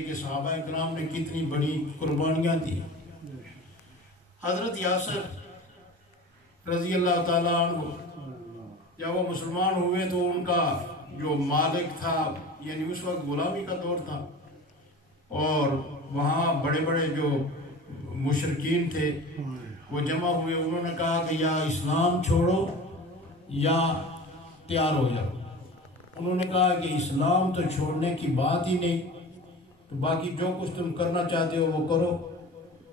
کہ صحابہ اکرام نے کتنی بڑی قربانیاں دی۔ حضرت یاسر رضی اللہ تعالیٰ عنہ جب وہ مسلمان ہوئے تو ان کا جو مالک تھا، یعنی اس وقت غلامی کا دور تھا، اور وہاں بڑے بڑے جو مشرکین تھے وہ جمع ہوئے۔ انہوں نے کہا کہ یا اسلام چھوڑو یا تیار ہو جاؤ۔ انہوں نے کہا کہ اسلام تو چھوڑنے کی بات ہی نہیں، تو باقی جو کچھ تم کرنا چاہتے ہو وہ کرو،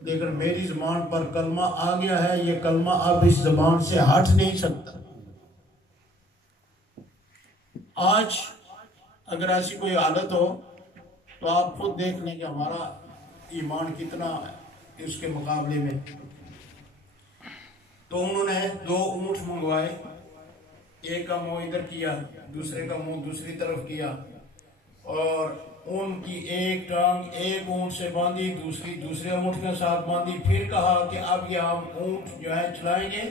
لیکن میری زبان پر کلمہ آ گیا ہے، یہ کلمہ اب اس زبان سے ہٹ نہیں سکتا۔ آج اگر ایسی کوئی حالت ہو تو آپ خود دیکھ لیں کہ ہمارا ایمان کتنا ہے اس کے مقابلے میں۔ تو انہوں نے 2 اونٹ منگوائے، ایک کا منہ ادھر کیا، دوسرے کا منہ دوسری طرف کیا، اور ان کی ایک ٹانگ ایک اونٹ سے باندھی، دوسرے اونٹ کے ساتھ باندھی۔ پھر کہا کہ اب یہ ہم اونٹ جو ہے چلائیں گے،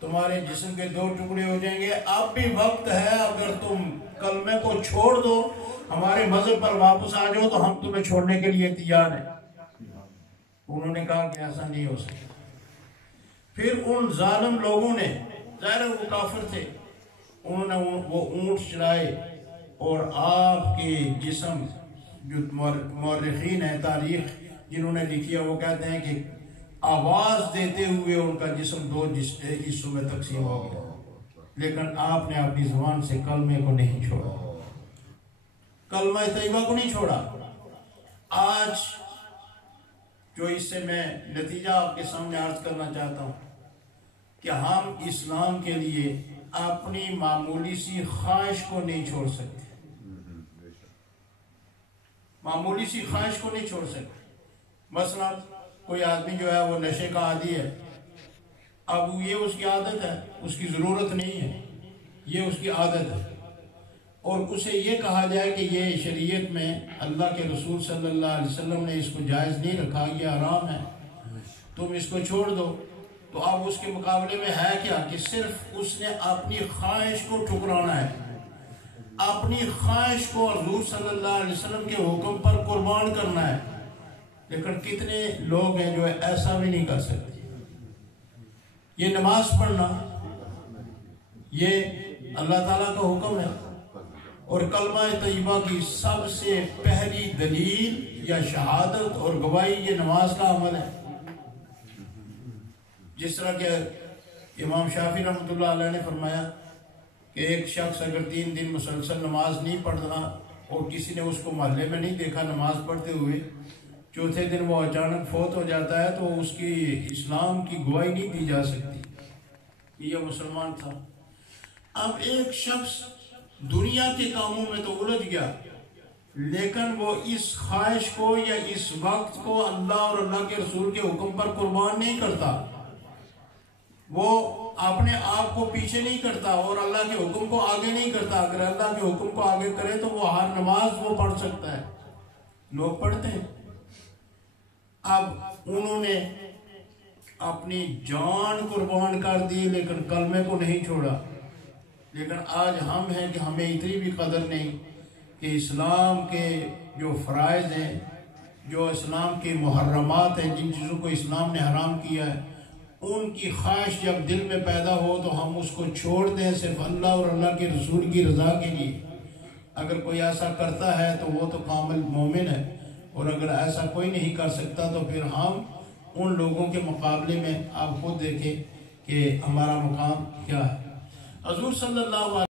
تمہارے جسم کے 2 ٹکڑے ہو جائیں گے، اب بھی وقت ہے، اگر تم کلمے کو چھوڑ دو، ہمارے مذہب پر واپس آ جاؤ تو ہم تمہیں چھوڑنے کے لیے تیار ہیں۔ انہوں نے کہا کہ ایسا نہیں ہو سکتا۔ پھر ان ظالم لوگوں نے، ظاہر وہ کافر تھے، انہوں نے وہ اونٹ چلائے، اور آپ کے جسم، جو مورخین ہیں تاریخ جنہوں نے لکھی ہے، وہ کہتے ہیں کہ آواز دیتے ہوئے ان کا جسم 2 حصوں میں تقسیم ہو گیا، لیکن آپ نے اپنی زبان سے کلمے کو نہیں چھوڑا، کلمہ طیبہ کو نہیں چھوڑا۔ آج جو اس سے میں نتیجہ آپ کے سامنے عرض کرنا چاہتا ہوں کہ ہم اسلام کے لیے اپنی معمولی سی خواہش کو نہیں چھوڑ سکتے، معمولی سی خواہش کو نہیں چھوڑ سکتے۔ مثلا کوئی آدمی جو ہے وہ نشے کا عادی ہے، اب یہ اس کی عادت ہے، اس کی ضرورت نہیں ہے، یہ اس کی عادت ہے، اور اسے یہ کہا جائے کہ یہ شریعت میں اللہ کے رسول صلی اللہ علیہ وسلم نے اس کو جائز نہیں رکھا، یہ حرام ہے، تم اس کو چھوڑ دو، تو اب اس کے مقابلے میں ہے کیا کہ صرف اس نے اپنی خواہش کو ٹھکرانا ہے، اپنی خواہش کو حضور صلی اللہ علیہ وسلم کے حکم پر قربان کرنا ہے۔ لیکن کتنے لوگ ہیں جو ایسا بھی نہیں کر سکتے۔ یہ نماز پڑھنا یہ اللہ تعالیٰ کا حکم ہے، اور کلمہ طیبہ کی سب سے پہلی دلیل یا شہادت اور گواہی یہ نماز کا عمل ہے۔ جس طرح کہ امام شافعی رحمۃ اللہ علیہ نے فرمایا کہ ایک شخص اگر 3 دن مسلسل نماز نہیں پڑھتا اور کسی نے اس کو محلے میں نہیں دیکھا نماز پڑھتے ہوئے، چوتھے دن وہ اچانک فوت ہو جاتا ہے، تو اس کی اسلام کی گواہی نہیں دی جا سکتی کہ یہ مسلمان تھا۔ اب ایک شخص دنیا کے کاموں میں تو الجھ گیا، لیکن وہ اس خواہش کو یا اس وقت کو اللہ اور اللہ کے رسول کے حکم پر قربان نہیں کرتا، وہ اپنے آپ کو پیچھے نہیں کرتا اور اللہ کے حکم کو آگے نہیں کرتا۔ اگر اللہ کے حکم کو آگے کرے تو وہ ہر نماز وہ پڑھ سکتا ہے، لوگ پڑھتے ہیں۔ اب انہوں نے اپنی جان قربان کر دی لیکن کلمے کو نہیں چھوڑا۔ لیکن آج ہم ہیں کہ ہمیں اتنی بھی قدر نہیں کہ اسلام کے جو فرائض ہیں، جو اسلام کے محرمات ہیں، جن چیزوں کو اسلام نے حرام کیا ہے، ان کی خواہش جب دل میں پیدا ہو تو ہم اس کو چھوڑ دیں صرف اللہ اور اللہ کے رسول کی رضا کے لیے۔ اگر کوئی ایسا کرتا ہے تو وہ تو کامل مومن ہے، اور اگر ایسا کوئی نہیں کر سکتا تو پھر ہم ان لوگوں کے مقابلے میں آپ خود دیکھیں کہ ہمارا مقام کیا ہے۔ حضور صلی اللہ علیہ